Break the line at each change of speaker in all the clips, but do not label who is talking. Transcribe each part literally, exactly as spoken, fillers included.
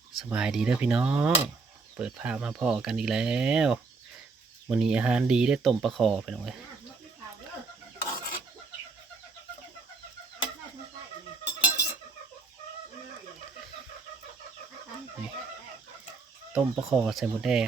สบายดีเด้อพี่น้องเปิดภาพมาพอกันอีกแล้ววันนี้อาหารดีได้ต้มปลาคอไปหน่อยนี่ต้มปลาคอใส่หมูแดง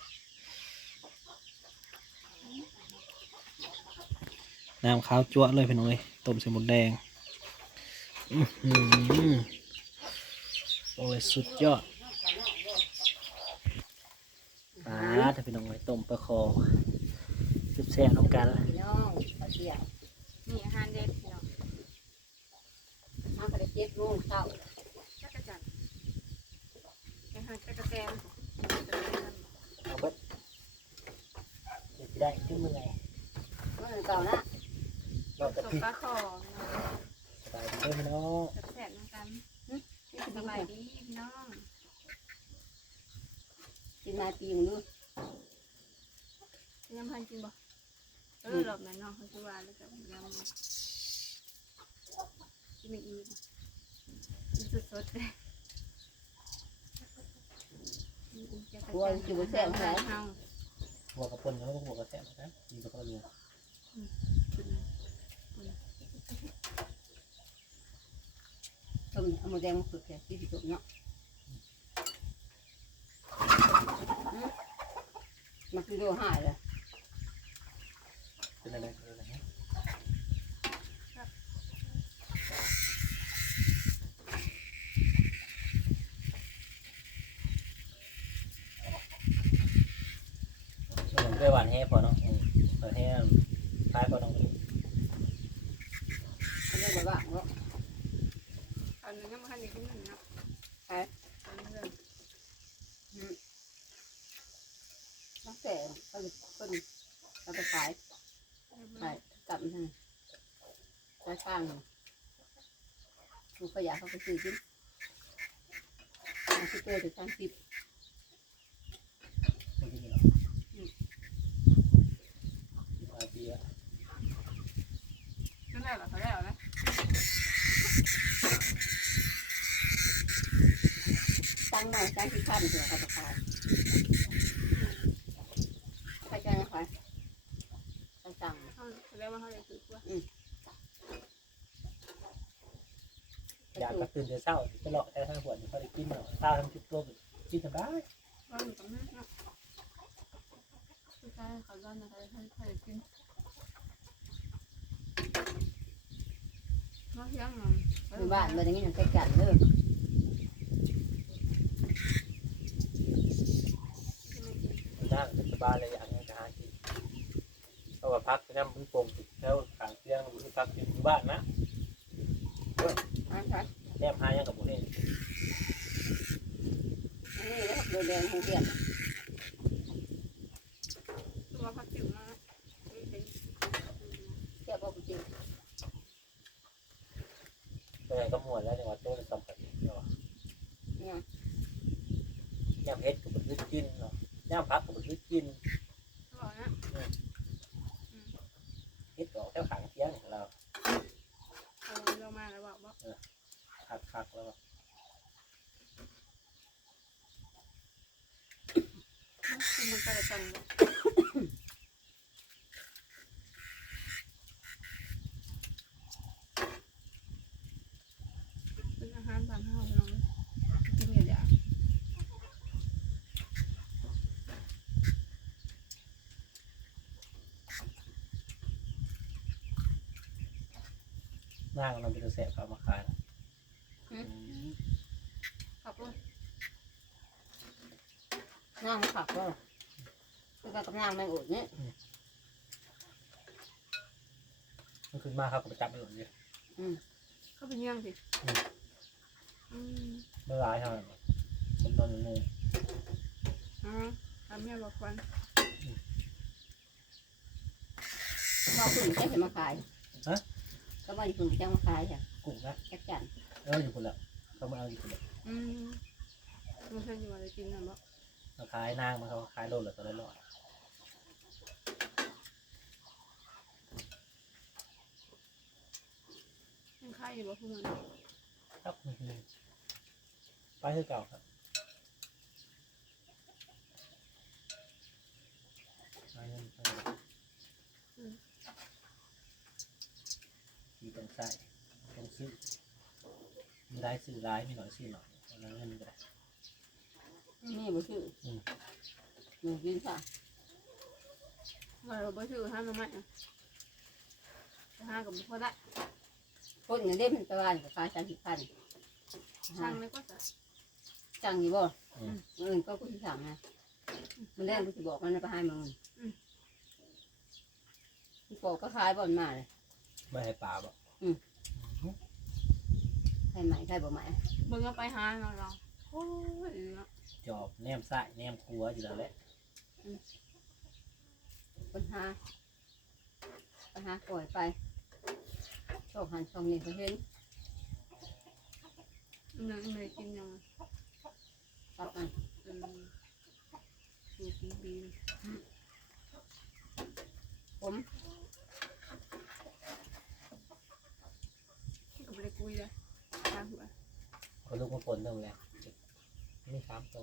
น้ำขาวจั่วเลยพี่น้อยต้มใส่หมูแดงอื้อหือโอ้ยสุดยอดปลาถ้าพี่น้องไว้ต้มปลาคอสุดแซ่บน้ำกัน
พี่น้องขอเที่ยว
นี่อาหารเด็ดพี่น้อง
มาไปเจ็ดโมงเช้า
จักรจันทร์อาหารจักรแตน
เอาเบิดเดี๋ยวจะได้ขึ้นเมื่อไง
เมื่อเก่านะ
เราจะ
ตก
พี่
ปลาคอ
สบายดีเด้อพี่น้อง
แสบๆน้ำกัน
นี่
ส
ส
บา
บาย ย
ดีพี่น้อง
กินมาปีนึงดู
เป็นยำพันจริงบ่เออหลบหน่อยน้องเขาจะว่าแล้วก็ยำกินไม่อีกกินสดๆเลย
กลัวจิ๋วแสบแผล
เฮา
หัวกระปนแล้วก็หัวกระแสนะครับมีกระเพาะเรือ
ต้มเอาหมูแดงมาฝึกแค่ที่สุดเนาะมาคือโดหายเลย
เป็นอะไรกันเลยนะผมด้วยหวานแห่พอเนาะหวานแห่ท้ายพอน้อง
เขาเรียกว่าเนาะ
อันนี้ยำพันนี่กินหนึ่งเนาะ
ใช่
อันนี้เลย
ตั้งแต่เขาเป็นเราไปขายขายกลับมาใช้ข้างลูกขยะเขาไปซื้อกินมาที่เจอถึงสามสิบ
ไม่กินหรอกหลายปีแล้ว
ก็แล้วเหรอเขาแล้วนะ
ตั้งมาตั้งที่ข้ามเถอะเขาจะขายใครจะขายใครสั่ง
เขาเขาเรียกว่าเขาจะซื้อว่า
อยากกระตื่นแต่เช้าจะหลอกแต่ทั้งหัวเขาได้กินเนาะตาทั้งชุดตัวกินทำได้
ว่าอยู่ตรงนั้นเนาะผู้ชายเขาย้อนนะเขาเขาเขาจะกินมาเที่ยงหน่อย
อยู่บ้านเมื่อนี้ยังใช้กันเลย
นั่งสบายเลยอย่างนี้จะหากินเพราะว่าพักนั่งมันโป่งติดแล้วขางเตียงหรือพักกินอยู่บ้านนะ
อ่ะครับ
แนบหายังกับพวกนี้
อันนี้แล้วโดนแดงของเทียน
ตัวพักจิ๋วมาไม่เป็น
เทียบกับจริง
เป็นไงก็หมดแล้วจังหวัดโต้นสัมผัสเนาะ
เนี่ย
ย่ำเฮ็ดกับบนพื้นกินเนาะย่ำพักกับบนพื้นกิน
เขาบอกนะ
เฮ็ดออกแค่ขางเตียงของเรา
เขาเรามาแล้วบอกว่า
คักคักแล้ว
คือมันกระจันเลยเป็นอาหารบ้านเฮาพี่น้องกินเยอะๆ
นั่งเราไปดูแสบเขามาขาย
ขอบคุณ
นั่งขับก็คือกับนั่งไม่อดเนี่ย
มันขึ้นมาครับก็ไปจับไม่หล่นเลย
ก็เป็นยังสิอืม
เมื่อไรเท่านั้นคนนอนอยู่นี่
อ๋อทำให้บอกวัน
บอกคุณแค่เห็นมาขายก็บอกคุณแค่มาขายค่ะ
กุ้งนะ
แค่จัน
เอออยู่คนละเขามาเอาอยู่คนละ
อืมมันเคยอยู่อะไรกินนะบอก
มาขายนางมาเขาขายโลละตัวละร้อย
ยังค่ายอยู่บอกคุณมัน
ครับไปคือเก่าครับมีต้องใส่ต้องซื้อมีร้ายซื้อร้ายมีหน่อยซื้อหน่อยแล้วเงินก็ได้
นี่บ่ชื่ออืมหนูกินค่ะ
ว่าเราบ่ชื่อห้ามมาใหม่ห้ากับพ่อได้
คนเงินเด้มันตะวันกับขายสามสิบพัน
ช่างเลยก็จะ
จังอยู่บ่อืมเงินก็กูสิสั่งนะมันแรกกูสิบอกมันไปให้มึงกูบอกก็ขายบ่อนมาเลย
ไม่ให้ปลาบ่
ให้ไหมให้บ่ไหม
เบิ่งเอาไปหาเราเราโอ้ย
จอบแนมใส่แนมครัวอยู่แล้วแหละ
ปัญหาปัญหาปล่อยไปชอบหันช่องนี้เขาเห็น
เนื้อเนื้อกินยัง
ตับมัน
อืมดูปีบี
ผม
ก็ไม่ได้คุยเลยทางหัว
คนลูกมาปนตรงแหละนี่สามตัว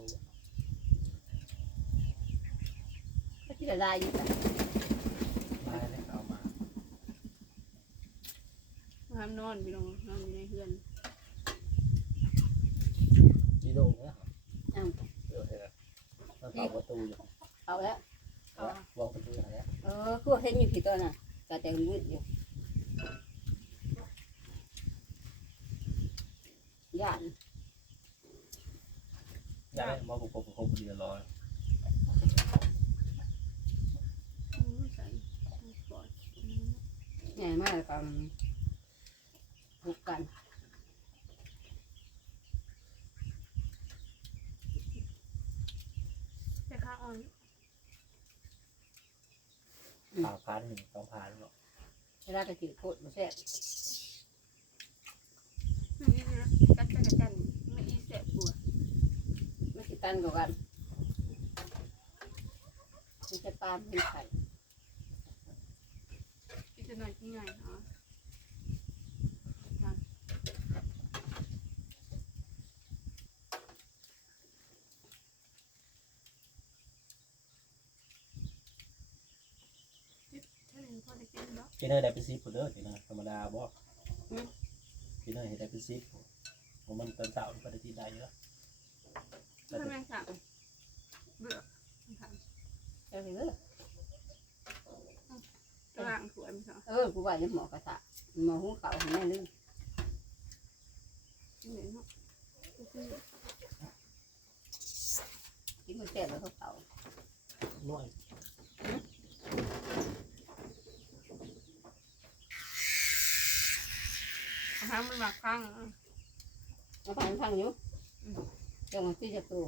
ก็ที่ละลายอยู่แต่
มาแล้วเอามา
ห้ามนอนพี่น้องนอนอยู่ในเฮือน
ดีโดงเนี่ย
อ้าว
เออเห็นแล้วมันเป่าประตูอยู่
เอาแล้ว
วางประตูอะไร
เออคือว่าเห็นอยู่ผีตัวน่ะแต่แต่มืดอยู่ย่าน
ย้ายมาบุกบุกบุกเดียวรอ
อืมใส่ปอด
ใหญ่มากกับผูกกัน
แต่ข้าอ่อน
ผ่าพันหนึ่งสองพันหรอก
เวลาจะถือโคตรมาแซ่บ
นี่นะกัดกันกันไม่อีเสบปวด
ไม่ติดตันกับกันมันจะปลาเป็นไข่
อีจะหน่อยที่ไงอ๋อ
เจเนอร์ได้เป็นซีฟู้ดเด้อเจเนอร์ธรรมดาบ่เจเนอร์เห็นได้เป็นซีฟู้ดผมมันเป็นสาวมันก็ได้ที่ได้อยู่แล้ว
ถ้าแม่สั่งเบื่อ
เจ้าเห็นเด้อ
ตัวหลังสวยมั้ยคะ
เออกูว่าจะหมอกระสะหมอหุ้งเขาเห็นแม่ลืม
เหนื่อยเนาะ
กินมันแซ่บแล้วเขาเขา
น้อย
ทางมันหมักข้าง
มาพังพังอยู่จังมันที่จะตัว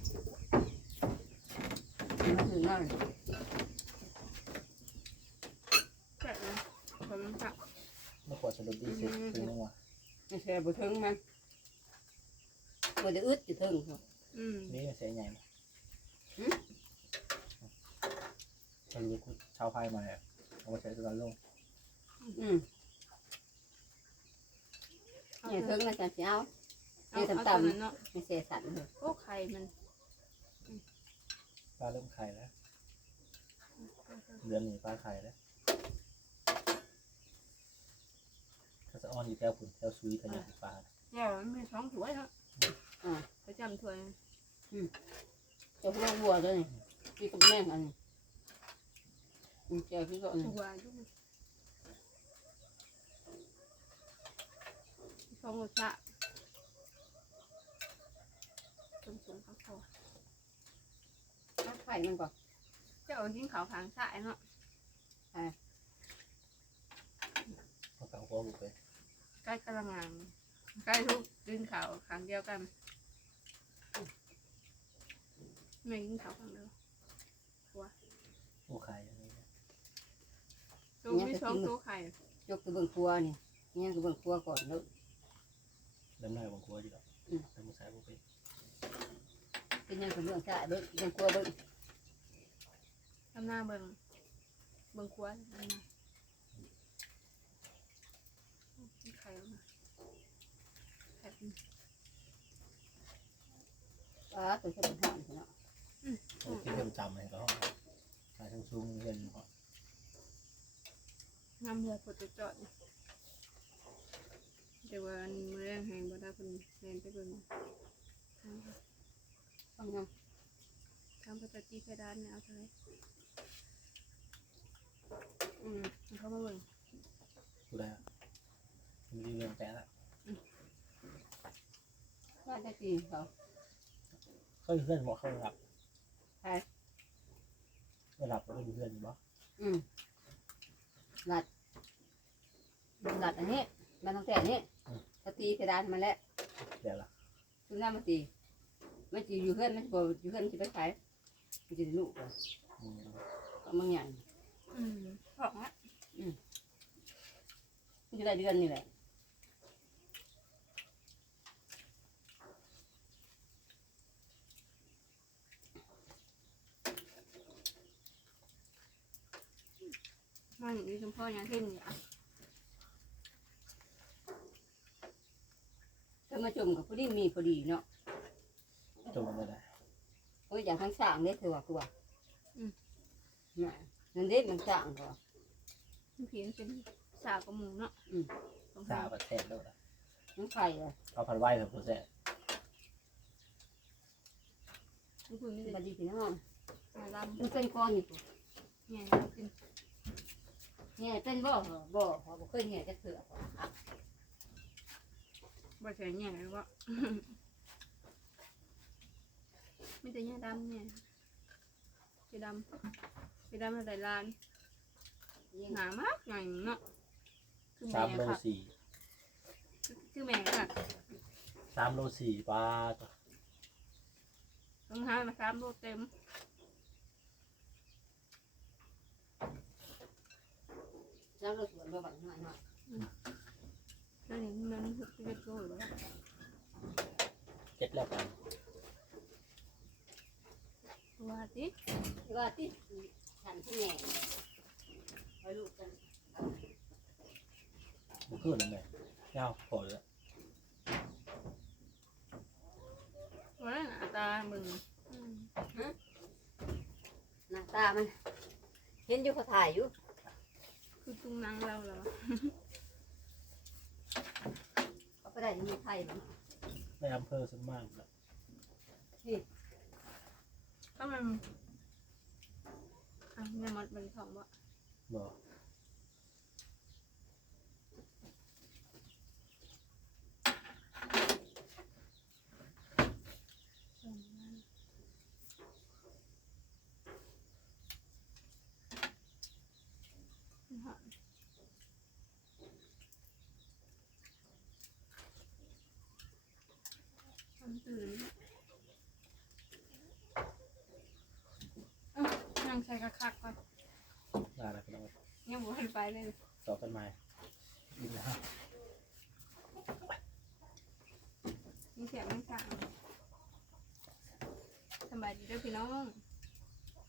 มันถึงนั่น
แฉะเลยผมสั่ง
เมื่อก่อนสรุปดีเสร็จคือนึงว่า
ไม่ใช่บุถึงมันมันจะอึดจะถึง
อืม
นี่เสียใหญ่มันรู้ชาวไทยมาเนี่ยเอาไปใช้ตัวลง
อืมเนี่ยถึงมันจะเสียว
เอาเอาตัวนั้นเนาะ
ไม่เสียสันเลย
โอ้ไข่มัน
ปลาเริ่มไข่แล้วเดือนนี้ปลาไข่แล้วถ้าจะอ้อนอยู่แถวฝุ่นแถวซุยทะเลปลา
แย่มันมีสองถ้วยครับอ่าไปจำถ้วย
จะหัววัวด้วยนี่กับแม่อันนี้เจ้าพี่ก็อันนี้
ถั่วยุ่งสองรสชาติต้มสูงข้าวโพด
ไข่มันก่อน
เจ้ายิ่งขาวขางสายเนาะ
เอาเก่าหัวบุกไป
ใกล้กระมังใกล้ทุกดินขาวขางเดียวกันไม่ยิ่งขาวขางเดียว
โอ้ไข่อะไรเนี่ย
ตัวมีสองตัวไข่
ยกตัวเบิ่งครัวนี่เนี่ยตัวเบิ่งครัวก่อนแล้ว
เริ่มได้บางครัวอยู่แล้วเริ่มใส่บุกไป
เป็นยังเป็นเรื่องใช่เบิ่งเบิ่งครัวเบิ่ง
ทำหน้าเบิ่งเบิ่งครัวทำหน้าไข่ออกมาไข่
อ่าตัวจะเป็นหอมเนาะ
โอ้ที่เริ่มจำเลยก็ห้องจายทั้งสูงเงินพอ
น้ำเรือปวดจอดเดี๋ยววันมื้อแรงแหงบ่ได้เพิ่นแล่นไปเบิ่งทาง
ฟังยัง
ทางปกติเพดานเนี่ยเอาเท่าไหร่
อืม
มันเข้ามาเบิ่ง
ดูได้มีเรื่องแปะละ
ว่าได้ปีเขา
เขาอยู่เพื่อนบอกเขาหลับ
ใช่
ไม่หลับแล้วก็อยู่เพื่อนอยู่บ่
อืมหลัดหลัดอันนี้มันตั้งแต่นี้สตีเพดานมาแล้ว
เดี๋ยวละ
คุณน้ามาตีไม่จีอยู่เพื่อนไม่จีอยู่เพื่อนจะไปขายมันจะได้ลูก
อืม
ก็บางอย่าง
อืมออกละ
มันจะได้เดือนนี่แหละ
มันอยู่ชุมพรอย่างเช่นเนี่ย
ถ้ามาจมกับผู้นี้มีพอดีเนาะ
จมมันไม่ได้
โอ้ยอย่างทั้งสร้างเนี่ยถือว่าตัวน่ะนั่นเด็กมันสร้างก็
มันเพียงเป็นสาวกับหมูเนาะตรง
ซา
นี้
บัดแทนแล้วนะ
น้ำไข่เลย
เอาพันไหวเถอะผมแซ่
มันคุณนี่
บั
จะ
ดดีพี่น้อง
มาล
มันเป็นก้อนอยู่
ำเนี่ยเรากิน
เนี่ยเป็นบ่อบ่อเขาบ่เคยเนี่ยจะเถื่ออ่ะ
บ่ใช่เนี่ยหรือว่าไม่แต่เนี่ยดำเนี่ยสีดำสีดำอะไรลาน
ยิง
หนามากหน่อยเนาะคือ
สาม
แม่
โล
ค่ะ
สี่
คือแม่ค่ะ
สามโลสี่ปลาตัว
ต้องหามาสามโลเต็ม
แล้วเราสวนบ่บังหน่อยหน่อย
แล้วนี่มันหกสิบเอ็ดโลหรือว่า
เจ็ดแล้วกัน
ว่าสิ
ว่าที่ฉันที่แหน่ให้ลูกกัน
มันขึ้นแล้วไหมเงาพอแล้ว
ว่าหน้าตามึงอืม
หน้าตามันเห็นอยู่เขาถ่ายอยู่
คือตุ้งนังเราแล้ววะ
เขาไปได้ยังมีไทยมั้ง
ในอำเภอสวนมากนะ
ก็มันอ่ะเนี่ยมันเป็นของว่า
บอก
มันตื่นอ่ะนั่งใส่กระคักก่อน
ได้แล้วก็ต้อง
ยังบ่ทันไปเลย
ต่อกันใหม่ดีนะฮะ
มีเสียงไม่สั่งสบายดีเด้วยพี่น้อง